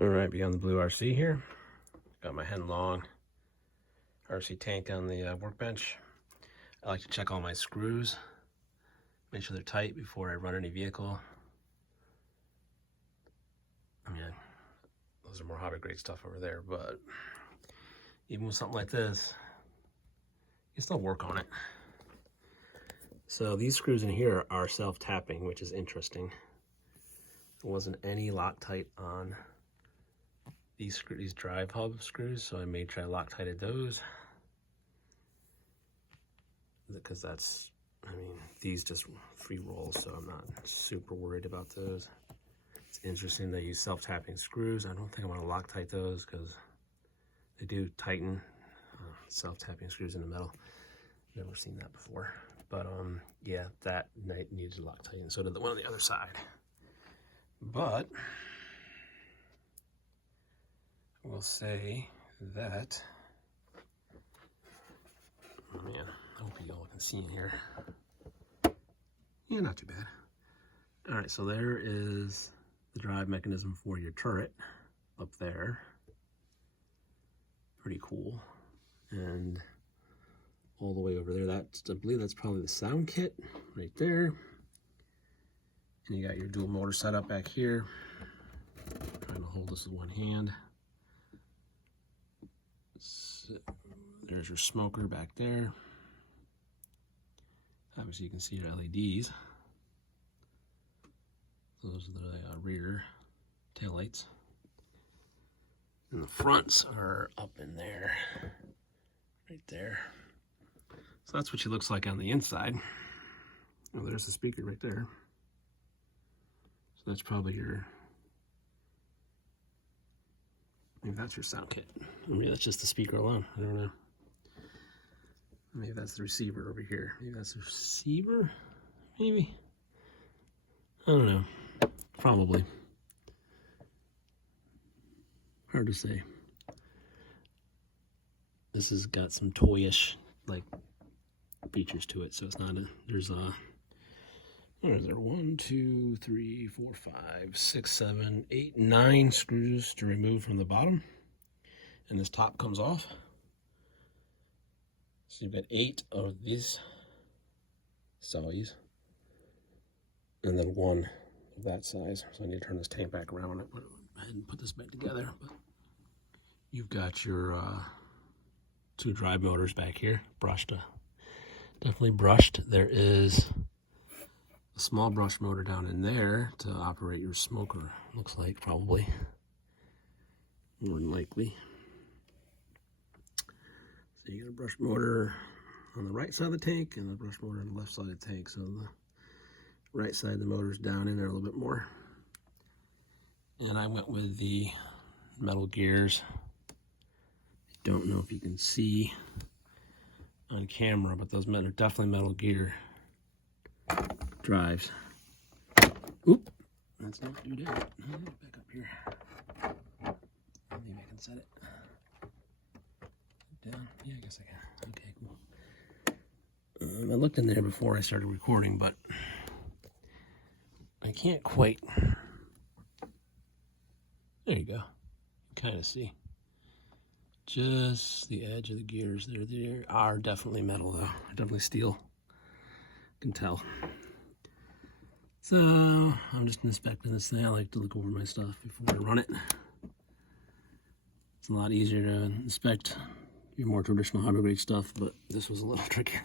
All right, beyond the blue RC here. Got my Heng RC tank on the workbench. I like to check all my screws, make sure they're tight before I run any vehicle. I mean, those are more hobby grade stuff over there, but even with something like this, you still work on it. So these screws in here are self-tapping, which is interesting. There wasn't any Loctite on these drive hub screws, so I made sure I Loctited those. Because that's, I mean, these just free roll, so I'm not super worried about those. It's interesting they use self-tapping screws. I don't think I want to Loctite those because they do tighten self-tapping screws in the metal. Never seen that before. But yeah, that needed Loctite, and so did the one on the other side. But I will say that, oh man, I hope you all can see in here. Yeah, not too bad. All right, so there is the drive mechanism for your turret up there. Pretty cool. And all the way over there, I believe that's probably the sound kit right there. And you got your dual motor setup back here. I'm trying to hold this with one hand. So there's your smoker back there. Obviously you can see your LEDs. Those are the rear taillights. And the fronts are up in there, right there. So that's what she looks like on the inside. Oh, there's the speaker right there. So that's probably your, maybe that's your sound kit. Maybe that's just the speaker alone, I don't know. Maybe that's the receiver over here. Maybe that's the receiver, maybe? I don't know, probably. Hard to say. This has got some toyish, like, features to it, so it's not a, there's a, what is there, 1, 2, 3, 4, 5, 6, 7, 8, 9 screws to remove from the bottom, and this top comes off. So you've got 8 of these size, and then 1 of that size. So I need to turn this tank back around. I went ahead and put this back together, but you've got your 2 drive motors back here, brushed, definitely brushed. There is a small brush motor down in there to operate your smoker, looks like, probably, more than likely. So you got a brush motor on the right side of the tank and a brush motor on the left side of the tank. So the right side of the motor's down in there a little bit more. And I went with the metal gears. I don't know if you can see on camera, but those are definitely metal gear drives. Oop, that's not what you did. Back up here. Maybe I can set it down. Yeah, I guess I can. Okay, cool. I looked in there before I started recording, but I can't quite. There you go. Kind of see. Just the edge of the gears. They are definitely metal, though. Definitely steel. Can tell. So I'm just inspecting this thing. I like to look over my stuff before I run it. It's a lot easier to inspect your more traditional hobby grade stuff, but this was a little tricky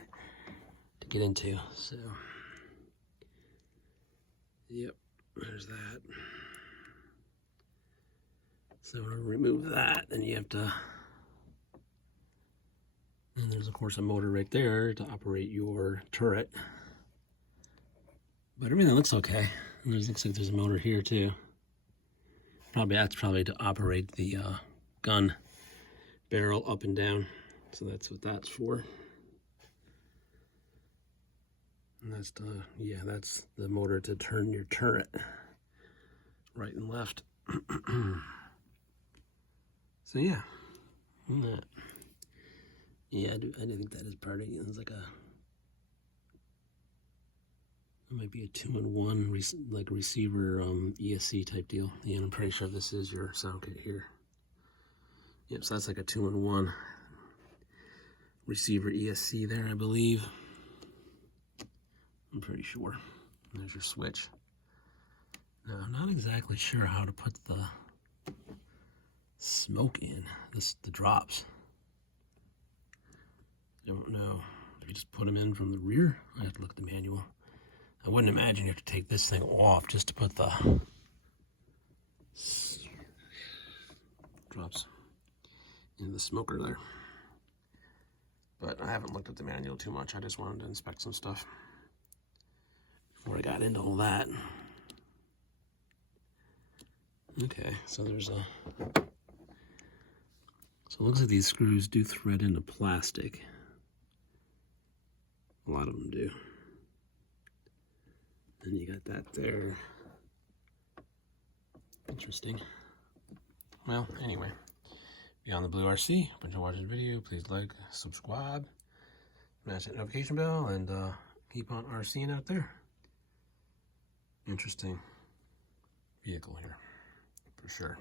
to get into. So, yep, there's that. So to remove that, then you have to. And there's of course a motor right there to operate your turret. But everything looks okay. And looks like there's a motor here too. That's probably to operate the gun barrel up and down. So that's what that's for. And that's that's the motor to turn your turret right and left. So yeah, that. Yeah, I do think that is part of it. It's like a, It might be a 2-in-1 like receiver ESC type deal. Yeah, I'm pretty sure this is your sound kit here. Yep, so that's like a 2-in-1 receiver ESC there, I believe. I'm pretty sure. There's your switch. Now, I'm not exactly sure how to put the smoke in, the drops. I don't know. Do you just put them in from the rear? I have to look at the manual. I wouldn't imagine you have to take this thing off just to put the drops in the smoker there. But I haven't looked at the manual too much. I just wanted to inspect some stuff before I got into all that. Okay, so there's a... So it looks like these screws do thread into plastic. A lot of them do. And you got that there. Interesting. Well, anyway. Beyond the Blue RC, hope you watching the video. Please like, subscribe, smash that notification bell, and keep on RCing out there. Interesting vehicle here, for sure.